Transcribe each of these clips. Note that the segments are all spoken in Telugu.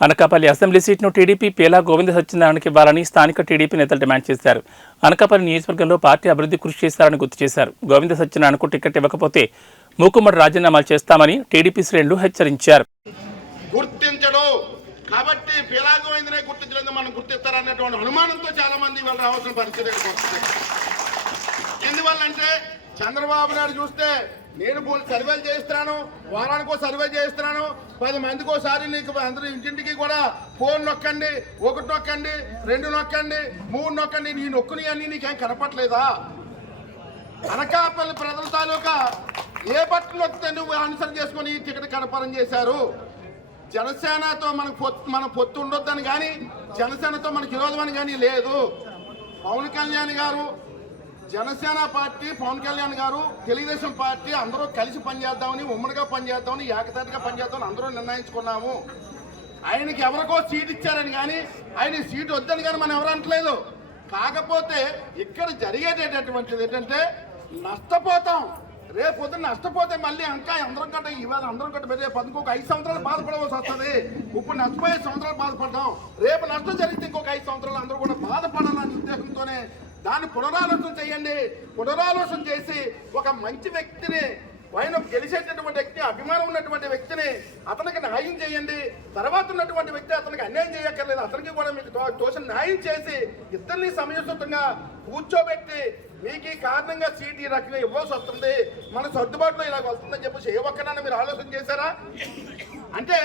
అనకాపల్లి అసెంబ్లీ సీట్ను టీడీపీ పేలా గోవింద సత్యనారాయణకి ఇవ్వాలని స్థానిక టీడీపీ నేతలు డిమాండ్ చేశారు. అనకాపల్లి నియోజకవర్గంలో పార్టీ అభివృద్ధి కృషి చేశారని గుర్తు చేశారు. గోవింద సత్యనారాయణకు టికెట్ ఇవ్వకపోతే మూకుమ్మడి రాజీనామాలు చేస్తామని టీడీపీ శ్రేణులు హెచ్చరించారు. గుర్తించడం కాబట్టి పేలా గోవిందనే గుర్తించలేదు, మనం గుర్తిస్తారన్నటువంటి అనుమానంతో చాలా మంది ఇవాళ రావాల్సిన పరిస్థితి వస్తుంది. ఎందువల్లంటే చంద్రబాబు నాయుడు చూస్తే నేను సర్వేలు చేస్తున్నాను, వారానికో సర్వే చేస్తున్నాను, 10 మందికోసారి నీకు అందరూ ఇంటింటికి కూడా ఫోన్ నొక్కండి, 1 నొక్కండి, 2 నొక్కండి, 3 నొక్కండి, నీ నొక్కుని అన్ని నీకేం కనపట్లేదా? అనకాపల్లి ప్రజల తాలూకా ఏ బట్టలు వస్తే నువ్వు అనుసరణ చేసుకుని ఈ టికెట్ కనపరం చేశారు. జనసేనతో మన పొత్తు ఉండొద్దని కానీ జనసేనతో మనకి విరోధం అని కానీ లేదు. పవన్ కళ్యాణ్ గారు, జనసేన పార్టీ, పవన్ కళ్యాణ్ గారు, తెలుగుదేశం పార్టీ అందరూ కలిసి పనిచేద్దామని, ఉమ్మడిగా పనిచేద్దామని, ఏకతాటిగా పనిచేద్దామని అందరూ నిర్ణయించుకున్నాము. ఆయనకి ఎవరికో సీట్ ఇచ్చారని కానీ ఆయన సీట్ వద్దని కానీ మనం ఎవరు అనట్లేదు. కాకపోతే ఇక్కడ జరిగేటటువంటిది ఏంటంటే నష్టపోతాం. రేపు పొద్దున్న నష్టపోతే మళ్ళీ ఇంకా అందరం కంటే ఇవాళ అందరం కంటే రేపు ఇంకొక 5 సంవత్సరాలు బాధపడవలసి వస్తుంది. ఇప్పుడు నష్టపోయే సంవత్సరాలు బాధపడ్డాం, రేపు నష్టం జరిగితే ఇంకొక 5 సంవత్సరాలు అందరూ కూడా బాధపడాలనే ఉద్దేశంతోనే దాన్ని పునరాలోచన చేయండి. పునరాలోచన చేసి ఒక మంచి వ్యక్తిని, ఆయన గెలిచేటటువంటి వ్యక్తి, అభిమానం ఉన్నటువంటి వ్యక్తిని అతనికి న్యాయం చేయండి. తర్వాత ఉన్నటువంటి వ్యక్తి అతనికి అన్యాయం చేయక్కర్లేదు, అతనికి కూడా మీకు తోచిన న్యాయం చేసి ఇద్దరిని సమయోచితంగా కూర్చోబెట్టి మీకు ఈ కారణంగా సీట్ ఈ రకంగా ఇవ్వాల్సి వస్తుంది, మన సర్దుబాటులో ఇలాగ వస్తుందని చెప్పేసి ఏ ఒక్కనైనా మీరు ఆలోచన చేశారా? అంటే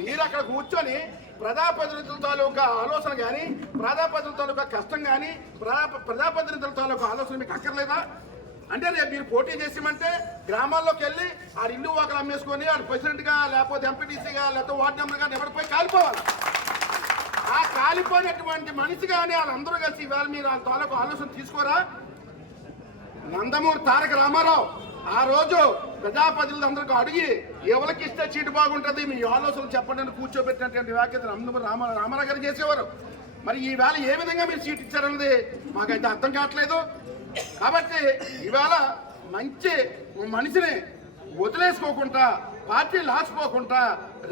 మీరు అక్కడ కూర్చొని ప్రజాప్రతినిధుల తాలూకా ఆలోచన కానీ, ప్రజాప్రతినిధుల తాలూకా కష్టం కానీ, ప్రజాప్రతినిధుల తాలూకా ఆలోచన మీకు అక్కర్లేదా? అంటే రేపు మీరు పోటీ చేసామంటే గ్రామాల్లోకి వెళ్ళి ఆ ఇల్లు ఒకరు అమ్మేసుకొని ఆడు ప్రెసిడెంట్గా లేకపోతే ఎంపీటీసీగా లేకపోతే వార్డు మెంబర్గా నిలబడిపోయి కాలిపోవాలి. ఆ కాలిపోయినటువంటి మనిషి కానీ వాళ్ళందరూ కలిసి ఇవాళ మీరు ఆ తాలూకా ఆలోచన తీసుకోరా? నందమూరి తారక రామారావు ఆ రోజు ప్రజాప్రతినిధులు అందరికీ అడిగి ఎవరికి ఇస్తే చీటు బాగుంటుంది, మీ ఆలోచనలు చెప్పండి అని కూర్చోబెట్టినటువంటి వ్యాఖ్యత నందమూరి రామారావు గారు చేసేవారు. మరి ఈ వేళ ఏ విధంగా మీరు సీట్ ఇచ్చారన్నది మాకైతే అర్థం కావట్లేదు. కాబట్టి ఇవాళ మంచి మనిషిని వదిలేసుకోకుండా, పార్టీ లాసిపోకుండా,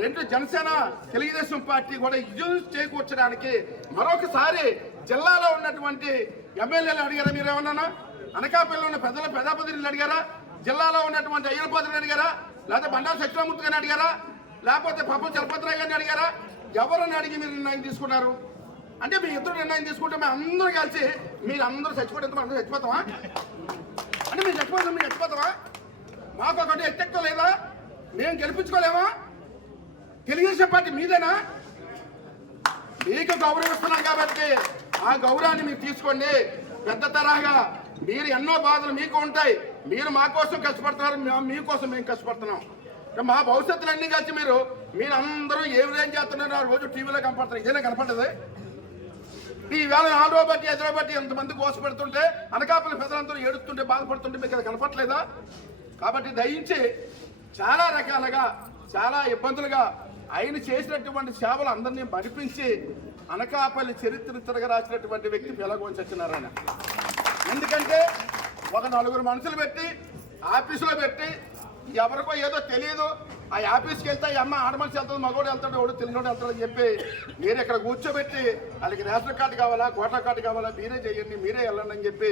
2 జనసేన తెలుగుదేశం పార్టీ కూడా యూజ్ చేకూర్చడానికి మరొకసారి జిల్లాలో ఉన్నటువంటి ఎమ్మెల్యేలు అడిగారా? మీరేమన్నా అనకాపల్లిలో ఉన్న ప్రజాప్రతినిధులు అడిగారా? జిల్లాలో ఉన్నటువంటి అయ్యలపాత్రని అడిగారా? లేకపోతే బండారు సత్యమూర్తి గారిని అడిగారా? లేకపోతే పప్పు చలపతిరావు గారిని అడిగారా? ఎవరిని అడిగి మీరు నిర్ణయం తీసుకున్నారు? అంటే మీ ఇద్దరు నిర్ణయం తీసుకుంటే మేము అందరూ కలిసి మీరు అందరూ చచ్చిపోతే అందరూ చచ్చిపోతామా? అంటే మీరు చచ్చిపోతామా? మాకు ఒకటి ఎత్తెక్తో లేదా? మేము గెలిపించుకోలేమా? తెలుగుదేశం పార్టీ మీదేనా? మీకు గౌరవిస్తున్నాం కాబట్టి ఆ గౌరవాన్ని మీరు తీసుకోండి. పెద్ద తరహాగా మీరు ఎన్నో బాధలు మీకు ఉంటాయి, మీరు మా కోసం కష్టపడుతున్నారు, మీకోసం మేము కష్టపడుతున్నాం. మా భవిష్యత్తులన్నీ కలిసి మీరు అందరూ ఏం చేస్తున్నారు ఆ రోజు టీవీలో కనపడుతున్నారు, ఇదేనా కనపడదు? ఈ వేళ 4వ బట్టి 5వ బట్టి ఎంతమంది కోసపెడుతుంటే అనకాపల్లి ప్రజలందరూ ఏడుస్తుంటే బాధపడుతుంటే మీకు అది కనపట్లేదా? కాబట్టి దయించి చాలా రకాలుగా చాలా ఇబ్బందులుగా ఆయన చేసినటువంటి సేవలు అందరినీ మరిపించి అనకాపల్లి చరిత్రగా రాసినటువంటి వ్యక్తి పేలా గోవింద సత్యనారాయణ. ఎందుకంటే ఒక 4 మనుషులు పెట్టి ఆఫీసులో పెట్టి ఎవరికో ఏదో తెలియదు, ఆ ఆఫీస్కి వెళ్తే అమ్మ ఆడమనిషి వెళ్తుంది, మగోడు వెళ్తాడు, ఎవడు తెలియనోడు వెళ్తాడని చెప్పి మీరు ఇక్కడ కూర్చోబెట్టి వాళ్ళకి రేషన్ కార్డు కావాలా, కోటా కార్డు కావాలా, మీరే చేయండి, మీరే వెళ్ళండి అని చెప్పి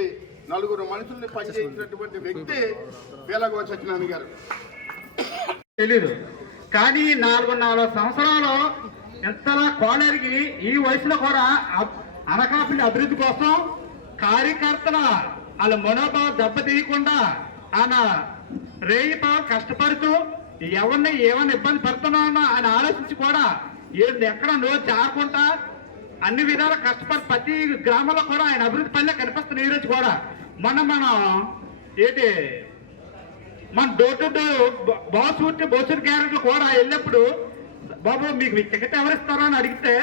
4 మనుషుల్ని పనిచేసినటువంటి వ్యక్తి పేలా గోవింద సత్యనారాయణ గారు. తెలీదు కానీ 4 సంవత్సరాలు ఎంతలా కోడరికి ఈ వయసులో కూడా అనకాపల్లి అభివృద్ధి కోసం కార్యకర్తల వాళ్ళ మనోభావం దెబ్బతీయకుండా ఆయన రేయిపా కష్టపడుతూ ఎవరిని ఏమైనా ఇబ్బంది పడుతున్నామో ఆయన ఆలోచించి కూడా ఎక్కడ నో జారకుండా అన్ని విధాలా కష్టపడి ప్రతి గ్రామంలో కూడా ఆయన అభివృద్ధి పనిలో కనిపిస్తుంది. ఈరోజు కూడా మన డోర్ టు డోర్ బోసూర్ క్యారెట్లు కూడా వెళ్ళినప్పుడు బాబు మీకు టికెట్ ఎవరిస్తారో అని అడిగితే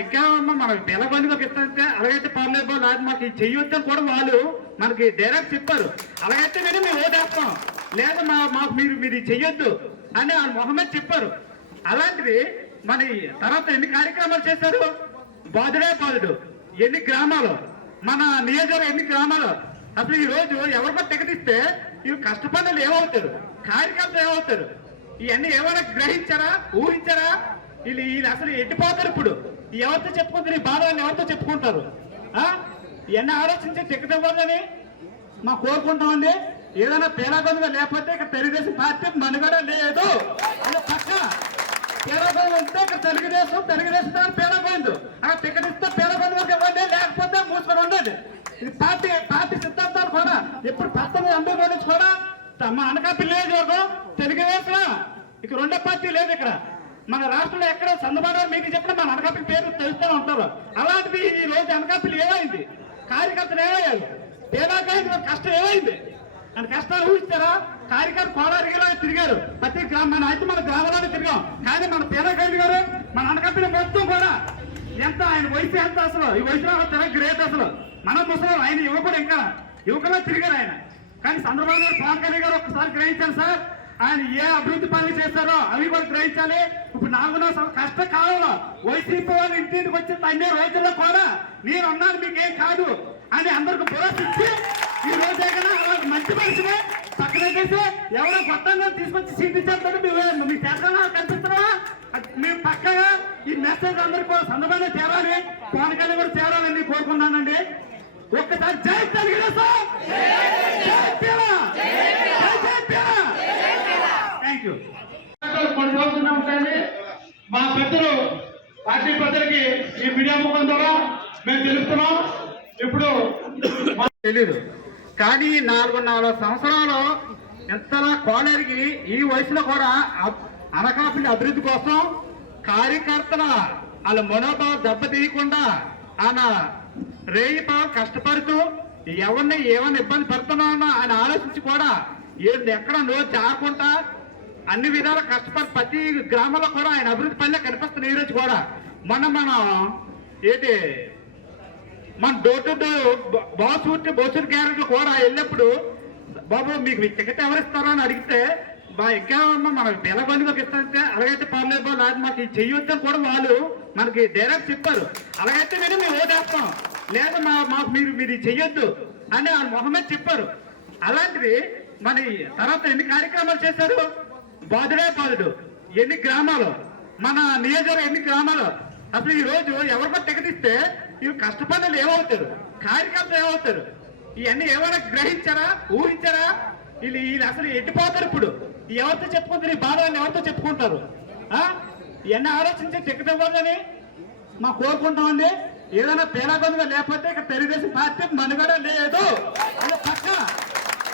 ఇంకా మనం పిల్ల బంధువులకు ఇస్తే అలాగైతే పర్లేదు, లేదా మాకు చెయ్యొద్దు అని కూడా వాళ్ళు మనకి డైరెక్ట్ చెప్పారు. అలాగైతే మేము ఓటేస్తాం, లేదా మాకు మీరు చెయ్యొద్దు అని వాళ్ళు మొహమ్మద్ చెప్పారు. అలాంటిది మన తర్వాత ఎన్ని కార్యక్రమాలు చేశారు? బాధుడు ఎన్ని గ్రామాలు, మన నియోజకవర్గం ఎన్ని గ్రామాలు. అసలు ఈ రోజు ఎవరికో టికెట్ ఇస్తే ఇవి కష్టపడ్డలు ఏమవుతారు, కార్యకర్తలు ఏమవుతారు? ఇవన్నీ ఏమైనా గ్రహించారా, ఊహించారా? వీళ్ళు అసలు ఎట్టిపోతారు ఇప్పుడు. ఎవరితో చెప్పుకుంటారు ఈ బాధలను, ఎవరితో చెప్పుకుంటారు? ఇవన్నీ ఆలోచించి టికెట్ ఇవ్వాలని మా కోరుకుంటామండి. ఏదైనా పేరాగొందుగా లేకపోతే ఇక్కడ తెలుగుదేశం పార్టీ మనుగడ లేదు. అది పక్క పేరాగొందు ఉంటే ఇక్కడ తెలుగుదేశం పేరాగొందు అక్కడ టికెట్ ఇస్తే పేరాగొందుగా ఇవ్వండి, లేకపోతే మూసుకొని ఉండేది. ఇది పార్టీ సిద్ధాంతాలు కూడా ఇప్పుడు 1980 నుంచి కూడా మా అనకాపల్లి నియోజకవర్గం తెలుగుదేశం ఇక రెండో పార్టీ లేదు. ఇక్కడ మన రాష్ట్రంలో ఎక్కడ చంద్రబాబు మీకు చెప్పిన మన అనకాపల్లి పేరు తెలుస్తూనే ఉంటారు. అలాంటిది ఈ రోజు అనకాపల్లి ఏమైంది? కార్యకర్తలు ఏమయ్యారు? పేదాకాయ కష్టం ఏమైంది అని కష్టాలు ఊహిస్తారా? కార్యకర్త కోడారిగా తిరిగారు, ప్రతి మన అయితే మన గ్రామంలోనే తిరిగాం. కానీ మన పేదాకాయ గారు మన అనకాపల్లి మొత్తం కూడా ఎంత ఆయన వయసు ఎంత అసలు ఈ వయసులో చాలా గ్రేట్. అసలు మనం ముసలి ఆయన యువకుడు, ఇంకా యువకులా తిరిగారు ఆయన. కానీ చంద్రబాబు గారు పవన్ కళ్యాణ్ గారు ఒక్కసారి గ్రహించాలి సార్, ఆయన ఏ అభివృద్ధి పనులు చేస్తారో అవి కూడా గ్రహించాలి. ఇప్పుడు 4 కష్టకాలంలో వైసీపీ వాళ్ళు ఇంటికి వచ్చిన అన్ని రోజుల్లో కూడా నేను అన్నాను మీకేం కాదు అని అందరికి భరోసా ఇచ్చి ఈ రోజు మంచి మనిషిని పక్కన చేసి ఎవరో కొత్తగా తీసుకొచ్చి సీట్ ఇచ్చేస్తాడు మీ చేస్తానా కనిపిస్తున్నావా? మేము పక్కగా ఈ మెసేజ్ అందరికీ సందర్భంగా చేరాలి, పవన్ కళ్యాణ్ కూడా చేరాలని కోరుకున్నానండి. ఒక్కసారి జై తెలుగుదేశం, థ్యాంక్ యూ. కొన్ని రోజులు ఉంటాయండి. మా పెద్దలు పార్టీ పెద్దలకి ఈ మీడియా ముఖం ద్వారా మేము తెలుస్తున్నాం. ఇప్పుడు తెలీదు కానీ 4.5 సంవత్సరాలు ఎంతలా కోలేరికి ఈ వయసులో కూడా అనకాపల్లి అభివృద్ధి కోసం కార్యకర్తల వాళ్ళ మనోభావం దెబ్బతీయకుండా ఆయన రేయిపాలు కష్టపడుతూ ఎవరిని ఏమైనా ఇబ్బంది పెడుతున్నామో ఆయన ఆలోచించి కూడా ఎక్కడ నోరు జారకుండా అన్ని విధాలు కష్టపడి ప్రతి గ్రామంలో కూడా ఆయన అభివృద్ధి పనులే కనిపిస్తున్నాయి. ఈ రోజు కూడా మన డోర్ టు డోర్ బోసూర్ క్యారెట్లు కూడా వెళ్ళినప్పుడు బాబు మీకు టికెట్ ఎవరిస్తారో అని అడిగితే ఇంకా మనం పిల్లబందిలోకి ఇస్తారంటే అలాగైతే పర్లేదు బాబు, అది మాకు చెయ్యొద్దని కూడా వాళ్ళు మనకి డైరెక్ట్ చెప్పారు. అలాగైతే మేము ఓటేస్తాం, లేదా మాకు మీరు చెయ్యొద్దు అని వాళ్ళ మొహమ్మద్ చెప్పారు. అలాంటిది మరి తర్వాత ఎన్ని కార్యక్రమాలు చేశారు? బాధుడు ఎన్ని గ్రామాలు, మన నియోజకవర్గం ఎన్ని గ్రామాలు. అసలు ఈ రోజు ఎవరికో టికెట్ ఇస్తే ఇవి కష్టపడ్డలు ఏమవుతారు, కార్యకర్తలు ఏమవుతారు? ఇవన్నీ ఏమైనా గ్రహించారా, ఊహించారా? వీళ్ళు అసలు ఎట్టిపోతారు ఇప్పుడు. ఎవరితో చెప్పుకుంటారు ఈ బాధలను, ఎవరితో చెప్పుకుంటారు? ఇవన్నీ ఆలోచించి టికెట్ ఇవ్వాలని మా కోరుకుంటామండి. ఏదైనా పేరాగొందుగా లేకపోతే ఇక్కడ తెలుగుదేశం పార్టీ మనుగడ లేదు. అది పక్క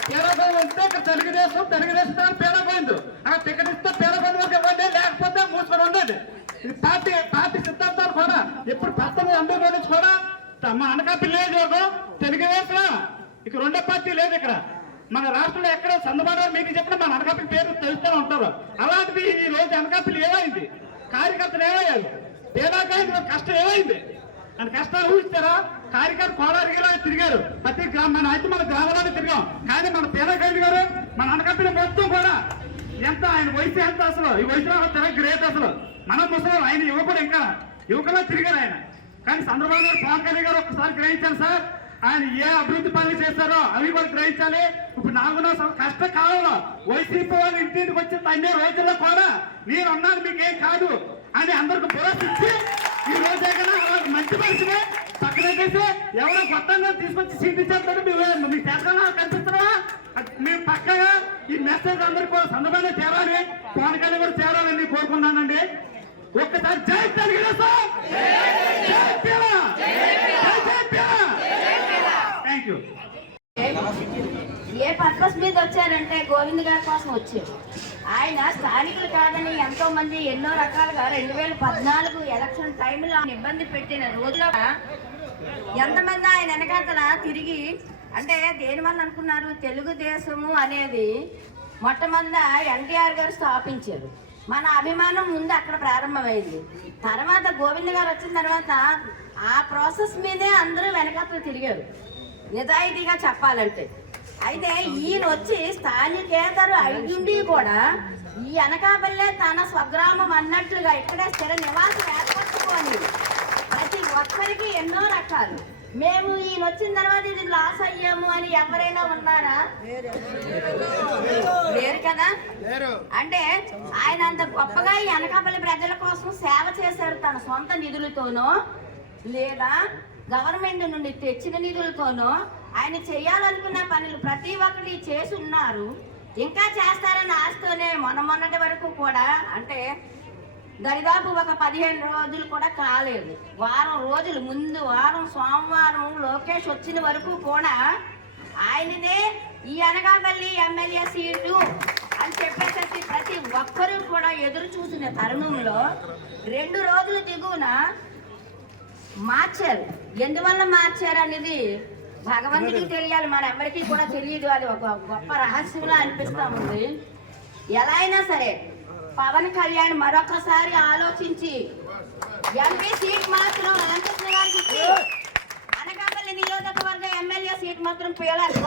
పేరాగొందు ఉంటే ఇక్కడ తెలుగుదేశం పేరాగొందు అక్కడ టికెట్ ఇస్తే పేరాగొందుగా ఇవ్వండి, లేకపోతే మూసుకొని ఉండేది. ఇది పార్టీ సిద్ధాంతాలు కూడా ఇప్పుడు 1980 నుంచి కూడా మా అనకాపల్లి నియోజకవర్గం తెలుగుదేశం ఇక రెండో పార్టీ లేదు. ఇక్కడ మన రాష్ట్రంలో ఎక్కడ చంద్రబాబు మీకు చెప్పిన మన అనకాపల్లి పేరు తెలుస్తూనే ఉంటారు. అలాంటిది ఈ రోజు అనకాపల్లి ఏమైంది? కార్యకర్తలు ఏమయ్యారు? పేదాకాయ కష్టం ఏమైంది అని కష్టాలు ఊహిస్తారా? కార్యకర్త కోడారిగా తిరిగారు, ప్రతి మన అయితే మన గ్రామంలోనే తిరిగాం. కానీ మన పేదాకాయ గారు మన అనకాపల్లి మొత్తం కూడా ఎంత ఆయన వయసు ఎంత అసలు ఈ వయసులో చాలా గ్రేట్. అసలు మనం ముసలి ఆయన యువకుడు, ఇంకా యువకులా తిరిగారు ఆయన. కానీ చంద్రబాబు గారు పవన్ కళ్యాణ్ గారు ఒక్కసారి గ్రహించాలి సార్, ఆయన ఏ అభివృద్ధి పనులు చేస్తారో అవి కూడా గ్రహించాలి. ఇప్పుడు 4 కష్టకాలంలో వైసీపీ వాళ్ళు ఇంటికి వచ్చిన అన్ని రోజుల్లో కూడా నేను అన్నాను మీకేం కాదు అని అందరికి భరోసా ఇచ్చి ఈ రోజు మంచి మనిషిని పక్కన చేసి ఎవరో కొత్తగా తీసుకొచ్చి సీట్ ఇచ్చేస్తాడు మీ చేస్తానా కనిపిస్తున్నావా? మేము పక్కగా ఈ మెసేజ్ అందరికీ సందర్భంగా చేరాలి, పవన్ కళ్యాణ్ కూడా చేరాలని కోరుకున్నానండి. ఒక్కసారి జై Telugu Desam, thank you. A purpose మీద వచ్చారంటే గోవింద్ గారి కోసం వచ్చారు. ఆయన స్థానికులు కాదని ఎంతో మంది ఎన్నో రకాలుగా 2014 ఎలక్షన్ టైంలో ఇబ్బంది పెట్టిన రోజులో ఎంతమంది ఆయన వెనకాతల తిరిగి అంటే దేనివల్ల అనుకున్నారు? తెలుగుదేశము అనేది మొట్టమొదట ఎన్టీఆర్ గారు స్థాపించారు. మన అభిమానం ముందు అక్కడ ప్రారంభమైంది. తర్వాత గోవింద్ గారు వచ్చిన తర్వాత ఆ ప్రాసెస్ మీదే అందరూ వెనకాతలు తిరిగారు నిజాయితీగా చెప్పాలంటే. అయితే ఈయన వచ్చి స్థానికేతరు అయ్యుండి కూడా ఈ అనకాపల్లె తన స్వగ్రామం అన్నట్లుగా ఇక్కడే స్థిర నివాసం ఏర్పరచుకొని ప్రతి ఒక్కరికి ఎన్నో రకాలు మేము ఈయన వచ్చిన తర్వాత ఇది లాస్ అయ్యాము అని ఎవరైనా ఉన్నారా? లేరు కదా. అంటే ఆయన అంత గొప్పగా ఈ అనకాపల్లి ప్రజల కోసం సేవ చేశారు, తన సొంత నిధులతోనో లేదా గవర్నమెంట్ నుండి తెచ్చిన నిధులతోనో ఆయన చేయాలనుకున్న పనులు ప్రతి ఒక్కటి చేసి ఉన్నారు. ఇంకా చేస్తారన్న ఆశతోనే మొన్నటి వరకు కూడా, అంటే దరిదాపు ఒక 15 రోజులు కూడా కాలేదు, వారం రోజులు ముందు వారం సోమవారం లోకేష్ వచ్చిన వరకు కూడా ఆయనదే ఈ అనకాపల్లి ఎమ్మెల్యే సీటు అని చెప్పేసి ప్రతి ఒక్కరూ కూడా ఎదురు చూసిన తరుణంలో 2 రోజుల దిగువన మార్చారు. ఎందువల్ల మార్చారు అనేది భగవంతుడికి తెలియాలి, మన ఎవరికి కూడా తెలియదు. అది ఒక గొప్ప రహస్యంలా అనిపిస్తా ఉంది. ఎలా అయినా సరే పవన్ కళ్యాణ్ మరొకసారి ఆలోచించి ఎంపీ సీట్ మాత్రం రామకృష్ణ గారికి ఇచ్చి అనకాపల్లి నియోజకవర్గ ఎమ్మెల్యే సీట్ మాత్రం పేలాలి.